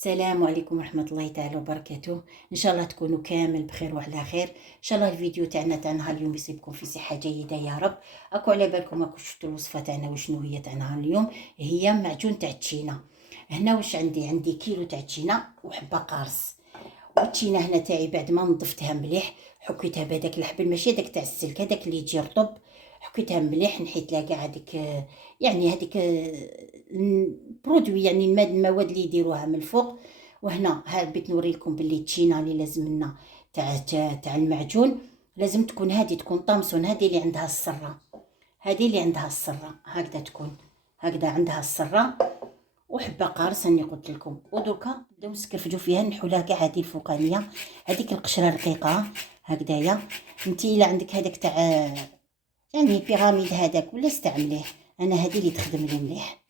السلام عليكم ورحمة الله تعالى وبركاته. إن شاء الله تكونوا كامل بخير وعلى خير. إن شاء الله الفيديو تاع نهار اليوم يصيبكم في صحة جيدة يا رب. أكو على بالكم أكو شفتوا الوصفة تاعنا وشنو هي تاع نهار اليوم؟ هي معجون تاع التشينة. هنا واش عندي كيلو تاع التشينة وحبة قارص. والتشينة هنا تاعي بعد ما نظفتها مليح حكيتها بهذاك الحبل ماشي هذاك تاع السلك، هذاك اللي يجي رطب. حكيتها مليح، نحيت لها كاع هذيك يعني هذيك البرودوي، يعني المواد اللي يديروها من الفوق. وهنا حبيت نوري لكم باللي التشينه اللي لازم لنا تاع المعجون لازم تكون هذه، تكون طامسون، هذه اللي عندها السره، هذه اللي عندها السره هكذا تكون، هكذا عندها السره. وحبه قارص راني قلت لكم. ودركا نبداو نسكرفجوا فيها، نحولها كاع هذه الفوقانيه، هذيك القشره رقيقه هكذايا. انتي الا عندك هذاك تاع يعني بيراميد هذاك ولا استعمليه، انا هذه اللي تخدم لي مليح.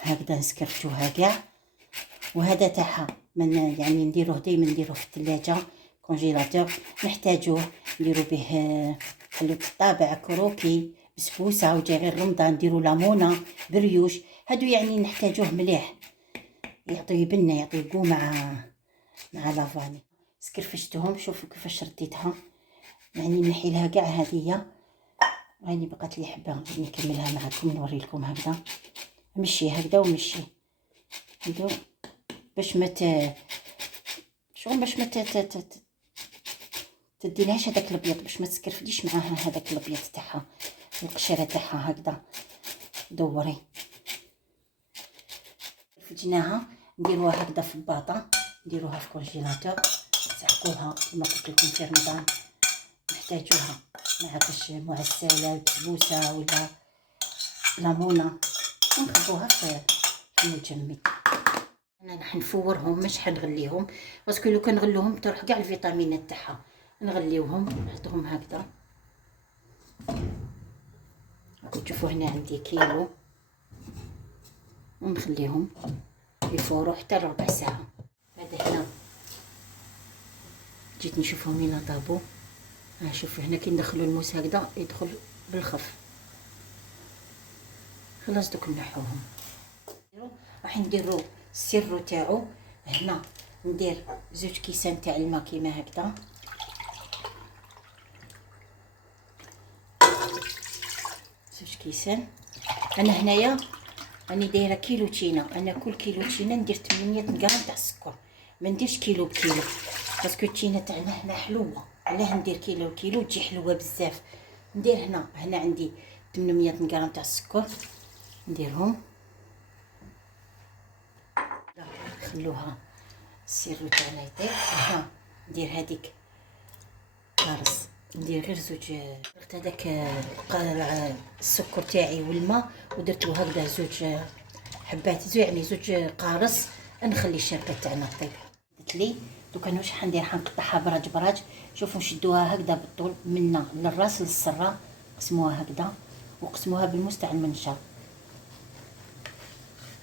هكذا نسكرفجوها كاع. وهذا تاعها من يعني نديروه دائما، نديروه في الثلاجه كونجيلاتور، نحتاجوه نديرو به حلوة الطابع، كروكي، بسبوسه، وجاي غير رمضان نديرو ليمونه، بريوش. هادو يعني نحتاجوه مليح، يعطي بنه، يعطي قو مع لافاني. سكرفشتهم، شوفوا كيفاش رديتها، يعني نحي لها كاع هذه. هاني بقات لي حبه نكملها معكم نوري لكم. هكذا مشي هكذا ومشي هكذا باش ما شغل باش ما تديلهاش هذاك الابيض، باش ما تسكرفديش معاها هذاك الابيض تاعها، القشره تاعها. هكذا دوري فجناها، نديروها هكذا في الباطه، نديروها في كونجيلاتور، نسحقوها كما قلت لكم في رمضان نحتاجوها مع كاش معسله، بسبوسه ولا ليمونه، ونخبوها في المجمد. انا راح نفورهم مش حنغليهم، باسكو لو كان نغلوهم تروح كاع الفيتامينات تاعها. نغليوهم نحطهم هكذا. تشوفوا هنا عندي كيلو، ونخليهم يفوروا حتى ربع ساعه. هذا هنا جيت نشوفهم هنا طابو. شوفوا هنا كي ندخلوا الموس هكذا يدخل بالخف. خلاص دوك نحوهم. راح نديرو السيرو تاعو. هنا ندير 2 كيسان تاع الماء كيما هكذا، 2 كيسان. انا هنايا راني دايره كيلو تشينه، انا كل كيلو تشينه ندير 800 غرام تاع السكر، ما نديرش كيلو بكيلو، باسكو التشينه تاعنا هنا حلوه. علاه ندير كيلو تجي حلوه بزاف. ندير هنا عندي 800 غرام تاع السكر، نديرهم. خلوها السيرو تاعنا يطيب. هنا ندير هذيك قارص، ندير غير 2 درت هذاك السكر تاعي والماء، ودرت له هكذا 2 حبات، يعني 2 قارص. نخلي الشربات تاعنا طيب. قلت لي دوكا واش حندير، حنقطعها براج براج. شوفوا نشدوها هكذا بالطول منا للراس للسره، قسموها هكذا وقسموها بالموس تاع المنشار.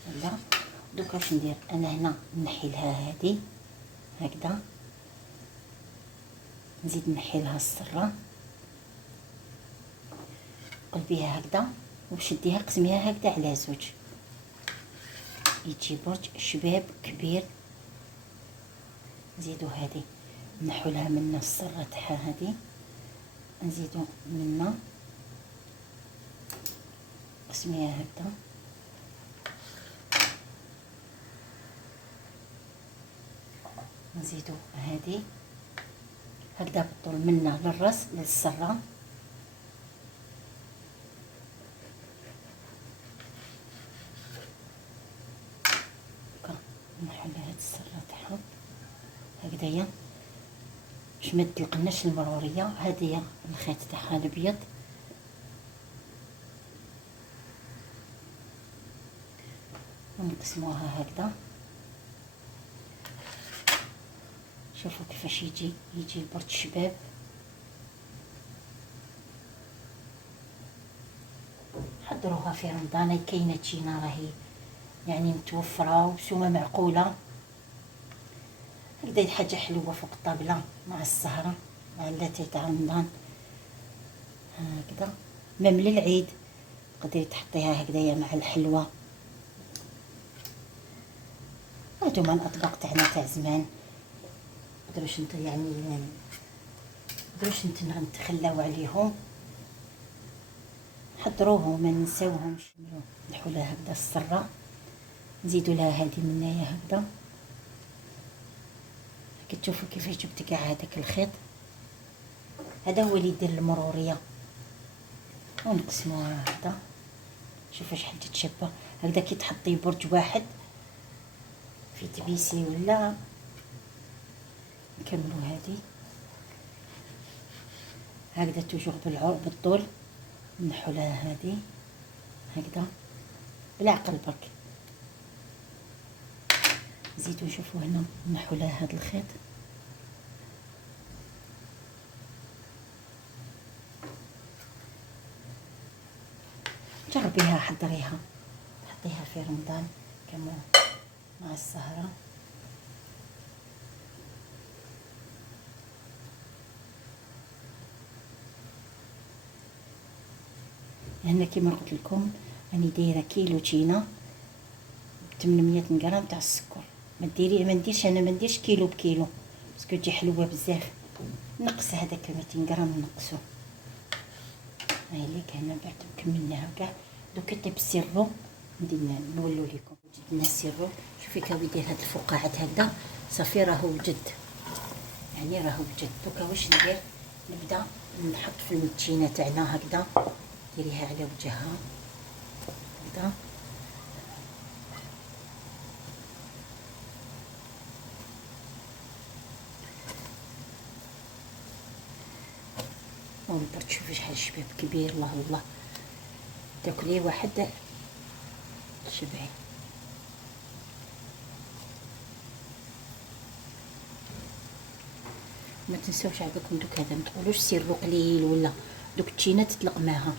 هكذا دوكا واش ندير انا هنا، نحي لها هذه هكذا، نزيد نحي لها السره، قلبيها هكذا وشديها قسميها هكذا على 2، يجي برج شباب كبير. نزيدو هذه نحو لها منا السره تاعها، هذه نزيدو منا قسميها هكذا. نزيدو هذه هكذا بالطول منا للراس للسره. نحو لها هاد السره تاعها هكذايا باش ما تلقناش المروريه. هذه الخيط تاعها الابيض، ونقسموها هكذا. شوفوا كيفاش يجي برد شباب. حضروها في رمضان، كاينه تشينا راهي يعني متوفره وبسومه معقوله. هكذا حاجه حلوه فوق الطابله مع السهره مع اللاتاي تاع رمضان. هكذا ميم للعيد تقدري تحطيها هكذايا مع الحلوه. هادو من الاطباق تاعنا تاع زمان، مقدروش مقدروش نتخلاو عليهم، حضروهم ما ننساوهمش. نلحو لها هكذا السره، نزيدوا لها هذه من هنايا هكذا. كتشوفوا كيفاش جبت كاع هذاك الخيط، هذا هو اللي يدير المروريه. ونقسموها هكذا، شوفوا شحال تتشبه هكذا. كي تحطي برج واحد في تبيسي ولا نكملوا هذه هكذا توجور بالطول. نحو لها هذه هكذا بالعقل برك. نزيدو نشوفوا هنا نحو لها هذا الخيط. جربيها، حضريها، حطيها في رمضان كما مع السهرة. هنا كما قلت لكم راني دايره كيلو تشينا ب 800 غرام تاع السكر. ما نديرش كيلو بكيلو باسكو تجي حلوه بزاف. نقص هذاك 200 غرام نقصو. هاي ليك هنا بعد كملناها كاع. دوك طيب السيرو نولو لكم. جبنا السيرو، شوفي كيف يدير هاد الفقاعات هكذا صافي راهو وجد، يعني راهو وجد. دوكا واش ندير؟ نبدا نحط في المتشينه تاعنا هكذا، ديريها على وجهها هكذا. ونبرد. شوفي شحال الشباب كبير، الله الله، تاكلي واحد شبعي. ما تنساوش عندكم دوك هذا، ما تقولوش سيرو قليل ولا دوك التشينه تطلق معاها.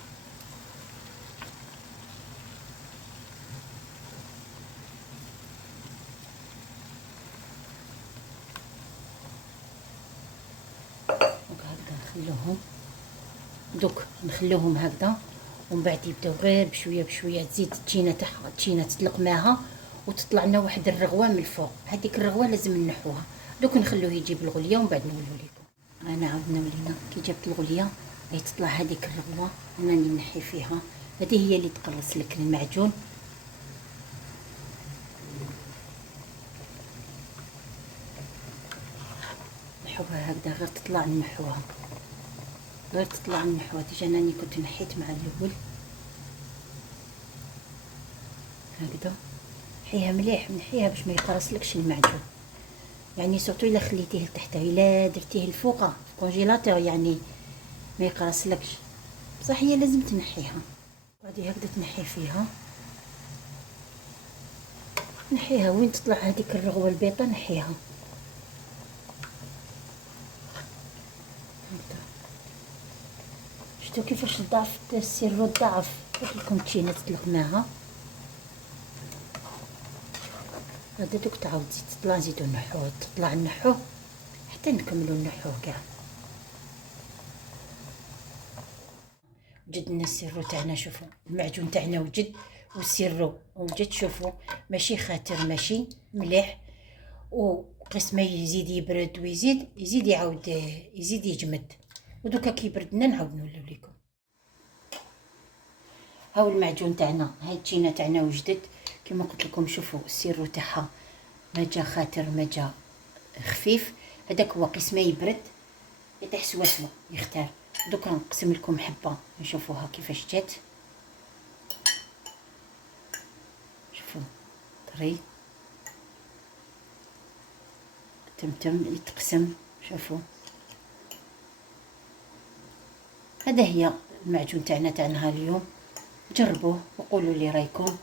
دوك نخلوهم هكذا، ومن بعد يبداو غير بشويه بشويه تزيد التشينه تاعها، التشينه تطلق معاها وتطلع لنا واحد الرغوه من الفوق. هذيك الرغوه لازم نحوها. دوك نخلوه يجيب الغليه ومن بعد نولوا لكم. انا عاودنا ولينا كي جبت الغليه هي تطلع هذيك الرغوه، انا اللي نحي فيها. هذه هي اللي تقرص لك المعجون. نحوها هكذا غير تطلع نحوها، غير تطلع نحوها. ديجا انني كنت نحيت مع الاول هكذا. نحيها مليح، نحيها باش ما يقرصلكش المعجون، يعني سورتو الا خليتيه لتحت، الا درتيه الفوق في الكونجيلاتور يعني ما يقرصلكش. بصح هي لازم تنحيها. غادي هكذا تنحي فيها، نحيها وين تطلع هذيك الرغوه البيضاء نحيها. شفتوا كيفاش ضعف السيرو، ضعف. قلت لكم تشينه تطلق معها. هذا دوك تعاود تزيد تطلع، نزيدو نحوه، تطلع نحوه حتى نكملو نحوه كاع. وجدنا السيرو تاعنا، شوفوا المعجون تاعنا وجد والسيرو وجد. شوفوا ماشي خاتر، ماشي مليح. وقسم ما يزيد يبرد ويزيد يعاود يزيد يجمد. ودوكا كي بردنا نعاود نولو لكم. هاو المعجون تاعنا، هاي التشينه تاعنا وجدت كما قلت لكم. شوفوا السيرو تاعها ما جا خاتر ما جا خفيف. هذاك هو قسم ما يبرد يطيح سوا يختار. دوكا نقسم لكم حبه نشوفوها كيفاش جات. شوفوا طري تمتم يتقسم. شوفوا هذا هي المعجون تاعنا نهار اليوم. جربوه وقولوا لي رايكم.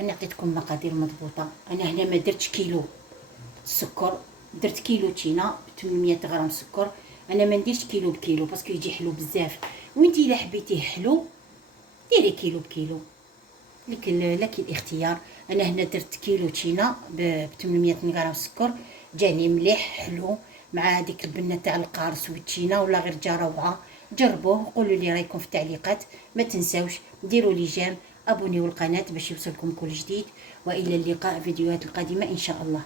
انا عطيتكم مقادير مضبوطه. انا هنا ما درتش كيلو السكر، درت كيلو تشينا ب 800 غرام سكر. انا ما نديرش كيلو بكيلو باسكو يجي حلو بزاف. وانتي الا حبيتيه حلو ديري كيلو بكيلو، لك الاختيار. انا هنا درت كيلو تشينا ب 800 غرام سكر، جاني مليح حلو مع هذيك البنه تاع القارص والتشينا، ولا غير جا روعه. جربوه قولوا لي رايكم في التعليقات. ما تنساوش ديروا لي جيم، ابونيو القناه باش يوصلكم كل جديد، والى اللقاء فيديوهات القادمه ان شاء الله.